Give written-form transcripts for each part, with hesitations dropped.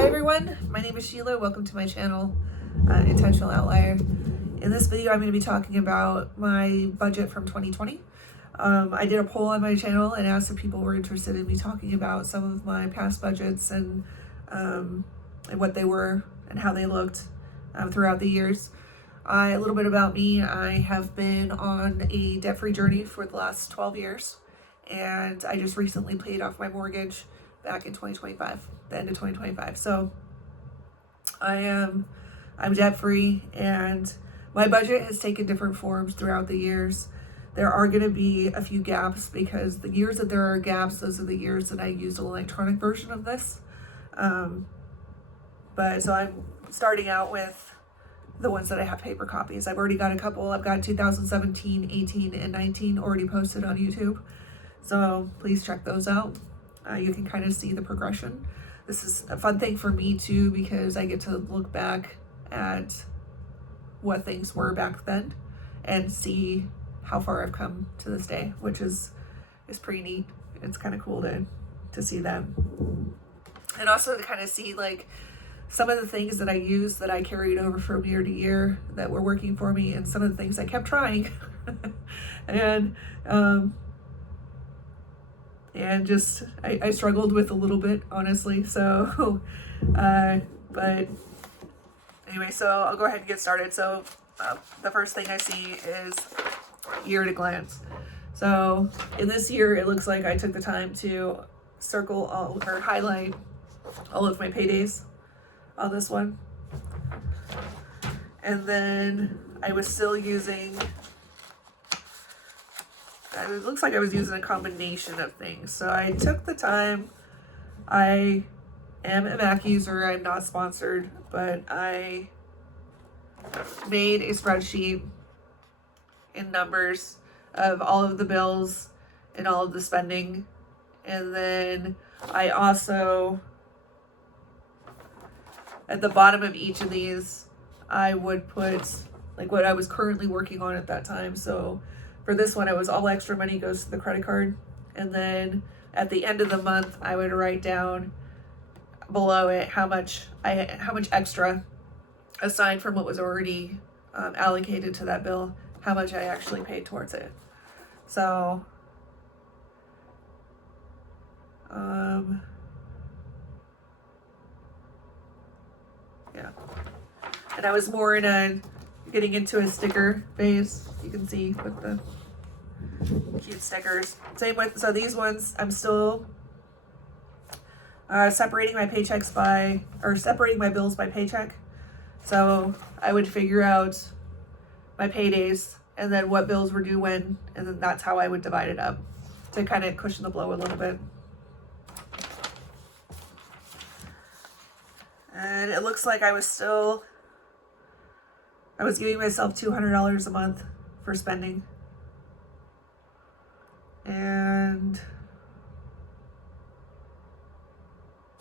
Hi everyone, my name is Sheila. Welcome to my channel, Intentional Outlier. In this video, I'm going to be talking about my budget from 2020. I did a poll on my channel and asked if people were interested in me talking about some of my past budgets and what they were and how they looked throughout the years. A little bit about me: I have been on a debt-free journey for the last 12 years, and I just recently paid off my mortgage back in 2025, the end of 2025. So I'm debt-free, and my budget has taken different forms throughout the years. There are going to be a few gaps, because the years that there are gaps, those are the years that I used an electronic version of this. But so I'm starting out with the ones that I have paper copies. I've already got a couple. I've got 2017, 18, and 19 already posted on YouTube. So please check those out. You can kind of see the progression. This is a fun thing for me too, because I get to look back at what things were back then and see how far I've come to this day, which is pretty neat. It's kind of cool to see that. And also to kind of see like some of the things that I used that I carried over from year to year that were working for me, and some of the things I kept trying and just I struggled with a little bit, honestly. So but anyway, so I'll go ahead and get started. So the first thing I see is year at a glance. So in this year, it looks like I took the time to circle or highlight all of my paydays on this one. And then I was still using, it looks like I was using a combination of things. So I took the time. I am a Mac user. I'm not sponsored, but I made a spreadsheet in numbers of all of the bills and all of the spending. And then I also, at the bottom of each of these, I would put like what I was currently working on at that time. So for this one, it was all extra money goes to the credit card. And then at the end of the month, I would write down below it how much extra, aside from what was already allocated to that bill, how much I actually paid towards it. So yeah. And I was more in getting into a sticker phase. You can see with the cute stickers. Same with, so these ones, I'm still separating my paychecks separating my bills by paycheck. So I would figure out my paydays and then what bills were due when, and then that's how I would divide it up to kind of cushion the blow a little bit. And it looks like I was giving myself $200 a month for spending. And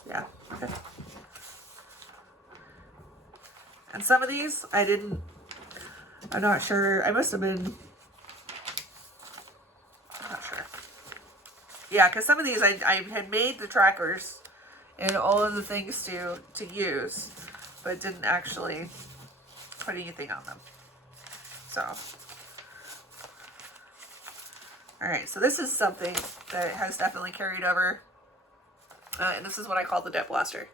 yeah, okay. And some of these I'm not sure. I'm not sure. Yeah, because some of these I had made the trackers and all of the things to use, but didn't actually put anything on them. So, all right, so this is something that has definitely carried over, and this is what I call the debt blaster.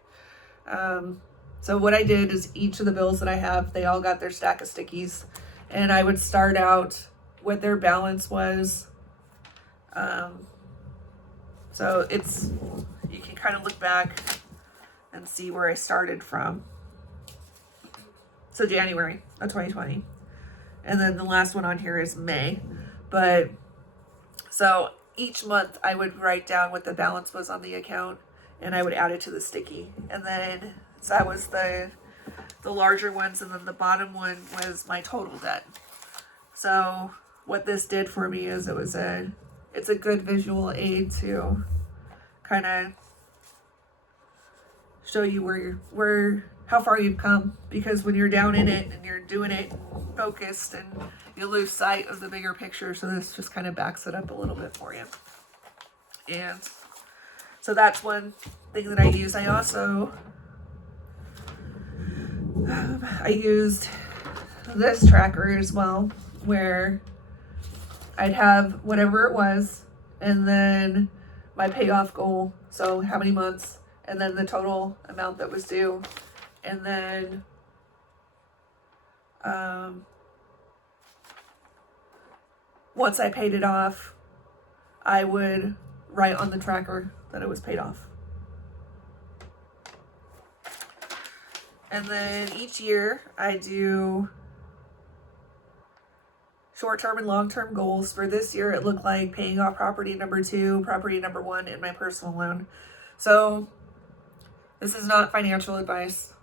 So what I did is each of the bills that I have, they all got their stack of stickies, and I would start out what their balance was. So you can kind of look back and see where I started from. So January of 2020. And then the last one on here is May. But so each month I would write down what the balance was on the account, and I would add it to the sticky. And then so that was the larger ones, and then the bottom one was my total debt. So what this did for me is it's a good visual aid to kind of show you how far you've come, because when you're down in it and you're doing it focused, and you lose sight of the bigger picture. So this just kind of backs it up a little bit for you. And so that's one thing that I use. I also I used this tracker as well, where I'd have whatever it was, and then my payoff goal, so how many months, and then the total amount that was due, and then once I paid it off, I would write on the tracker that it was paid off. And then each year I do short-term and long-term goals. For this year, it looked like paying off property number 2, property number 1, and my personal loan. So this is not financial advice.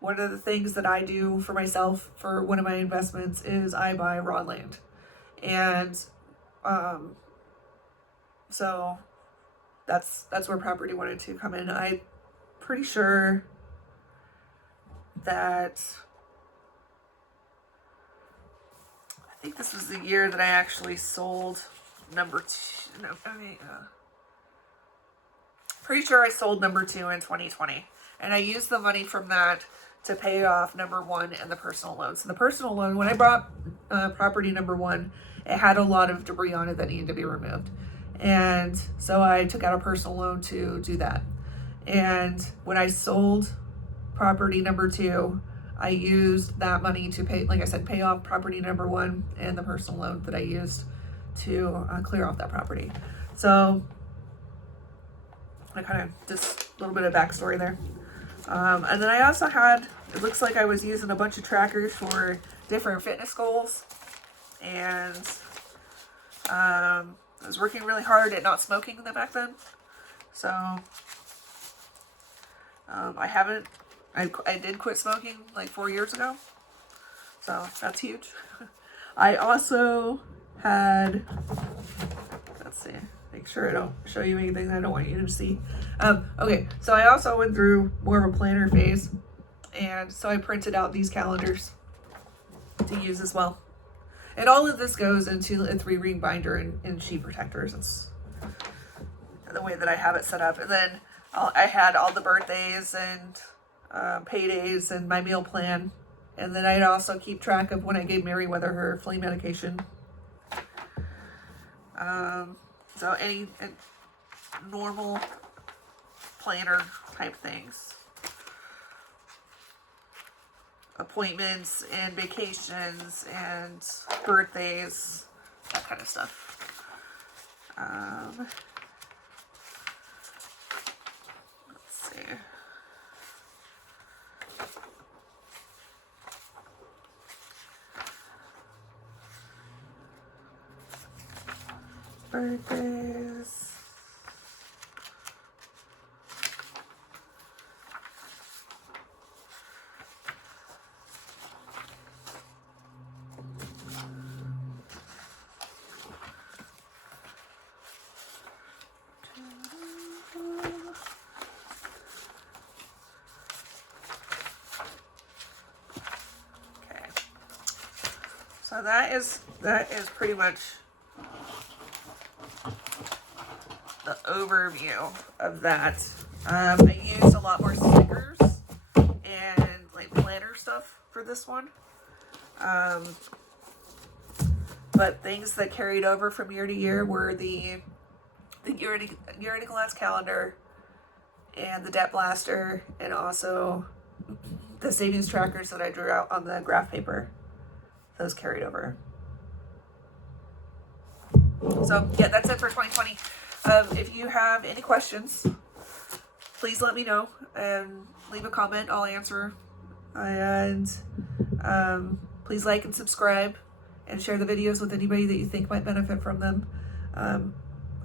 One of the things that I do for myself for one of my investments is I buy raw land. And so that's where property 1 and 2 come in. I'm pretty sure that I think this was the year that I actually sold number 2. No, I mean, pretty sure I sold number 2 in 2020, and I used the money from that to pay off number 1 and the personal loan. So the personal loan, when I bought property number 1, it had a lot of debris on it that needed to be removed, and so I took out a personal loan to do that. And when I sold property number 2, I used that money to pay, like I said, pay off property number 1 and the personal loan that I used to clear off that property. So I kind of just a little bit of backstory there. And then I also had, it looks like I was using a bunch of trackers for different fitness goals, and I was working really hard at not smoking them back then. So I did quit smoking like 4 years ago, so that's huge. I also had, let's see, make sure I don't show you anything I don't want you to see. Okay, so I also went through more of a planner phase, and so I printed out these calendars to use as well. And all of this goes into a 3-ring binder and sheet protectors. It's the way that I have it set up. And then I had all the birthdays and paydays and my meal plan. And then I'd also keep track of when I gave Meriwether her flea medication. So any normal planner type things. Appointments and vacations and birthdays, that kind of stuff. Let's see. Birthdays. So that is pretty much the overview of that. I used a lot more stickers and like planner stuff for this one. But things that carried over from year to year were the year to glance calendar and the debt blaster, and also the savings trackers that I drew out on the graph paper. Those carried over. So yeah, that's it for 2020. If you have any questions, please let me know and leave a comment. I'll answer. And please like and subscribe and share the videos with anybody that you think might benefit from them.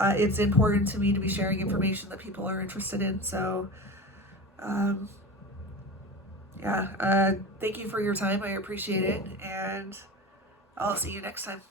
It's important to me to be sharing information that people are interested in. So thank you for your time. I appreciate it, and I'll see you next time.